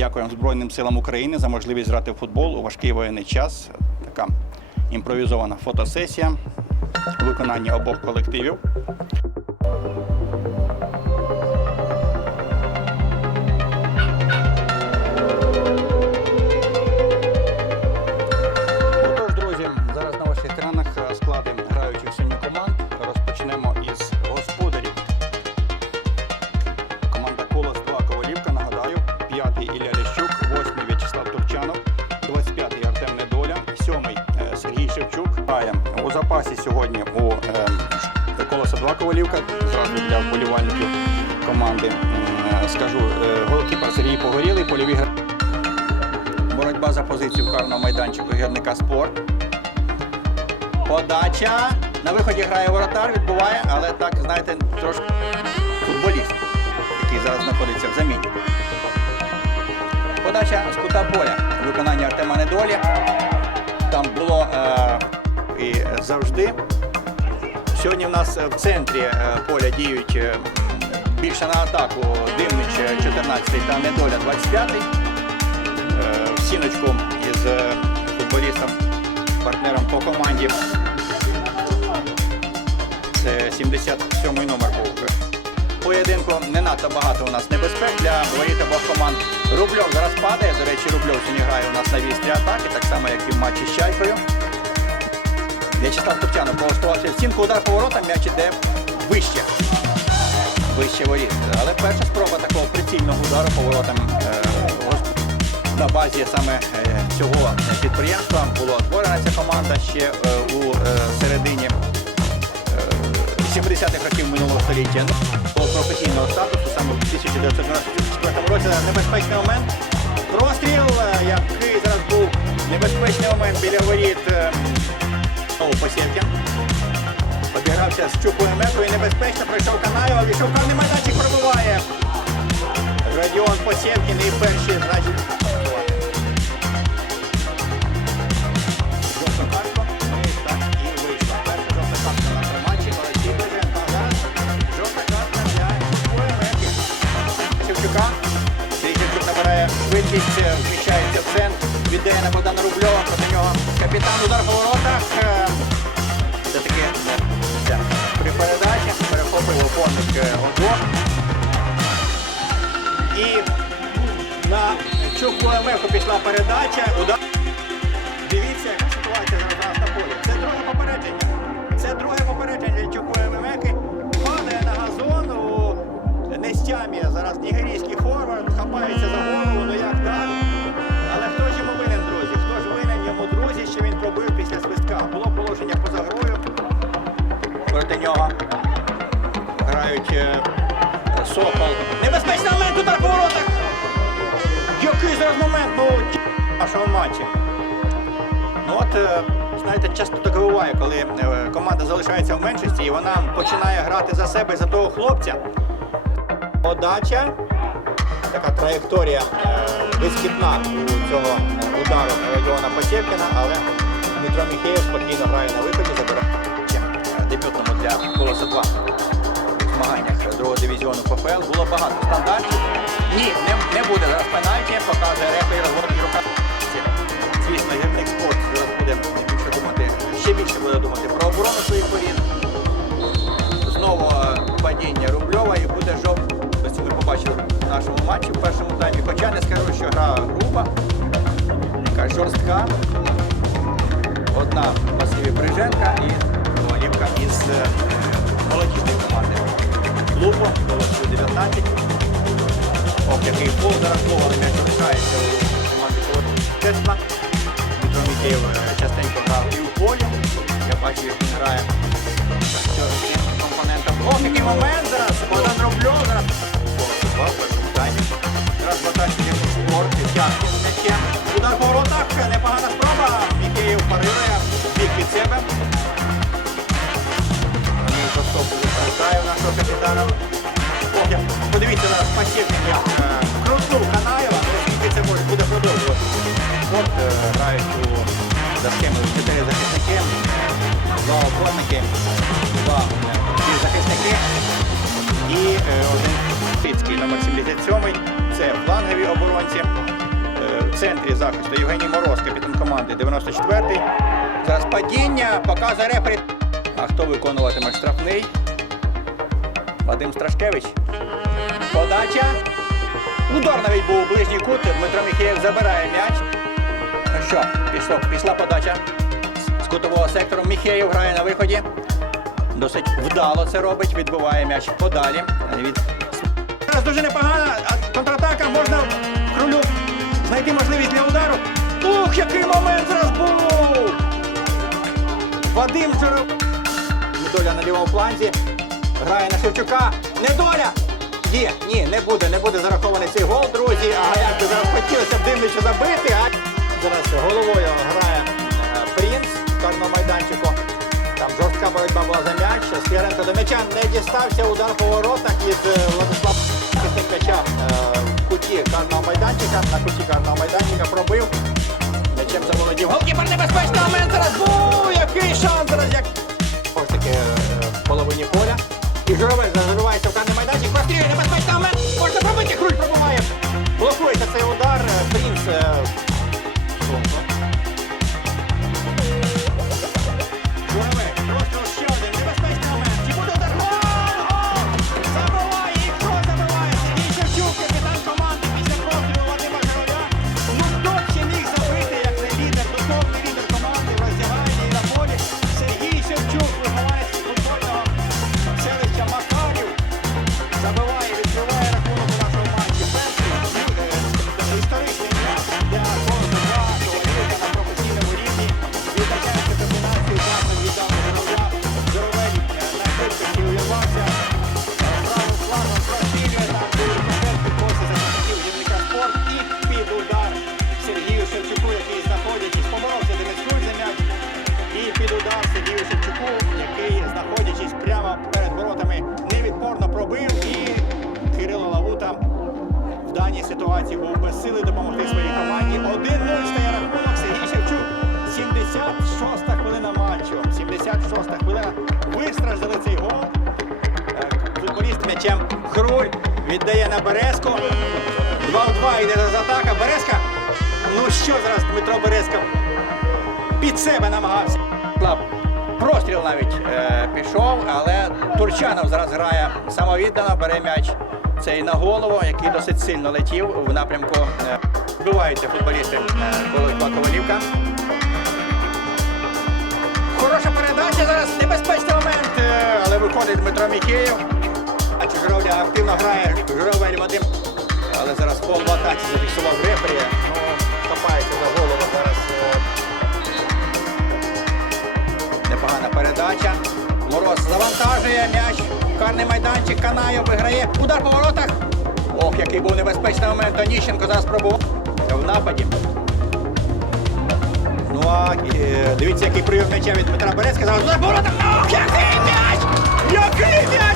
Дякуємо Збройним силам України за можливість грати в футбол у важкий воєнний час. Така імпровізована фотосесія у виконанні обох колективів. Колоса 2 Ковалівка, зразу для вболівальників команди. е, Скажу, е, голкіпер Сергій Погорілий, польові гра- Боротьба за позицію в карному майданчику гірника спорт. Подача. На виході грає воротар, відбуває, але так, знаєте, трошки футболіст, який зараз знаходиться в заміні. Подача з кута поля. Виконання Артема Недолі. Там було е, і завжди. Сьогодні в нас в центрі е, поля діють е, більше на атаку Димнич е, 14 та Недоля 25. Е, в сіночку із е, футболістом, партнером по команді. Це 77 номер був. Поєдинку не надто багато у нас небезпек для воріт обох команд. Рубльов зараз падає. До речі, Рубльов сьогодні грає у нас на вістрі атаки, так само, як і в матчі з Чайкою. В'ячеслав Топчанов пролаштувався в стінку, удар поворотом, м'яч іде вище. Вище воріт. Але перша спроба такого прицільного удару поворотом е, на базі саме е, цього підприємства була створена ця команда ще е, у е, середині е, 70-х років минулого століття. По професійного статусу саме в 1994 році небезпечний момент. Простріл, е, який зараз був небезпечний момент біля воріт е, знову Посєвкін. Обігрався з Чукою Мекою, небезпечно пройшов Канаєва, війшов карний майданчик, пробиває. Радіон Посєвкін і перші, значить. Картка, ну і капітан удар по воротах. Е, Це таке це, при передачі перехопив опорник е, І на Чукуемеху пішла передача. Удар. Дивіться, яка ситуація зараз на полі. Це друге попередження. Це друге попередження для Чукуемехи. Падає на газон у нестямі. Зараз нігерійський форвард хапається за голову, грають е, Сокол. Небезпечний момент, удар по! Який зараз момент, ну, ті- нашого матчі. Ну от, е, знаєте, часто так буває, коли е, команда залишається в меншості і вона починає грати за себе за того хлопця. Подача, така траєкторія висхідна у цього удару Родіона Посєвкіна, але Дмитро Міхеєв спокійно грає на виході, забирає дебютному для Колоса 2 змаганнях другого дивізіону ППЛ Було багато стандартів. Ні, не, не буде зараз пенальті, показує і розгорні рука. Звісно, гірник спорт буде більше думати, ще більше буде думати про оборону своїх воріт. Знову е, падіння Рубльова і буде жов. Залишається у команди Колосу. Дмитро Мікеєв е, частенько грав і. Я бачу, як він грає з цим компонентом. Ох, який момент зараз. Богдан Рубльов зараз. Попав першому таймі. Зараз батальний спорт, тягне бік від себе. Подивіться зараз пасівник, два опорники, два е, захисники і е, один Фіцький номер 77. Це флангові оборонці. Е, В центрі захисту Євгеній Мороз, капітан команди 94-й. Зараз падіння, показує рефері. А хто виконуватиме штрафний? Вадим Страшкевич. Подача. Удар навіть був у ближній кут. Дмитро Міхеєв забирає м'яч. Ну що, пішло, пішла подача кутового сектору. Міхеєв грає на виході. Досить вдало це робить, відбиває м'яч подалі. Від... Зараз дуже непогана контратака, можна крулю знайти можливість для удару. Ух, який момент зараз був! Вадим Жиров. Недоля на лівому фланзі. Грає на Шевчука. Недоля! Є, ні, не буде, не буде зарахований цей гол, друзі. А як би зараз хотілося б дивниче забити. А зараз головою грає м'яч. До м'яча не дістався. Удар по воротах від е, Владислава м'яча е, в куті карного майданчика. На куті карного майданчика пробив. М'ячем заволодів. Голкіпер небезпечний момент зараз був! Який шанс зараз! Як... Ось таки е, в половині поля. І Журавель заривається в карний майданчик. Прострілює небезпечний момент. Можна пробити, Круль пробиває. Блокується цей удар. Принц. Вистраждали цей гол. Футболіст м'ячем Хруль віддає на Березку. 2 в 2 йде зараз атака. Березка. Ну що зараз Дмитро Березка під себе намагався. Простріл навіть е, пішов, але Турчанов зараз грає самовіддано, бере м'яч цей на голову, який досить сильно летів в напрямку. Е, вбиваються футболісти е, Ковалівка. Хороша передача зараз, небезпечний момент, але виходить Дмитро Міхеєв. А Журавля активно грає Журавель Вадим. Але зараз пол в атаці зафіксував рефері. Ну, хапається за голову зараз. е, Непогана передача. Мороз завантажує м'яч. Карний майданчик, Канаєв виграє. Удар по воротах. Ох, який був небезпечний момент. Оніщенко зараз пробував. В нападі. Е, дивіться, який прийом м'яча від Дмитра Березки. Зараз удар ворота! Ох, який м'яч! Який м'яч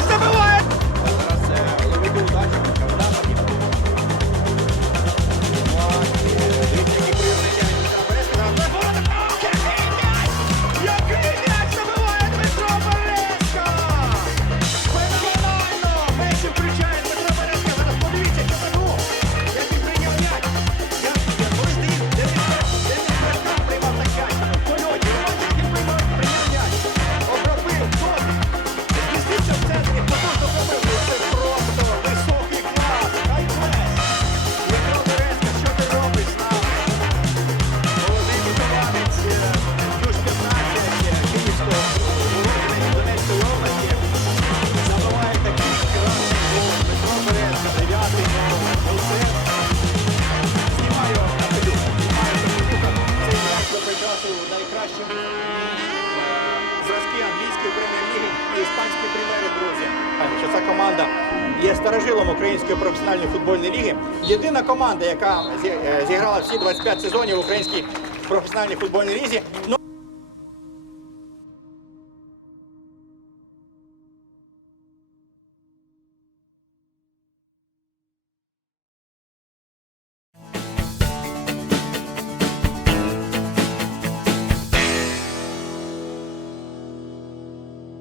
Ця команда є старожилом української професіональної футбольної ліги. Єдина команда, яка е, зіграла всі 25 сезонів в українській професіональній футбольній лізі. Ну,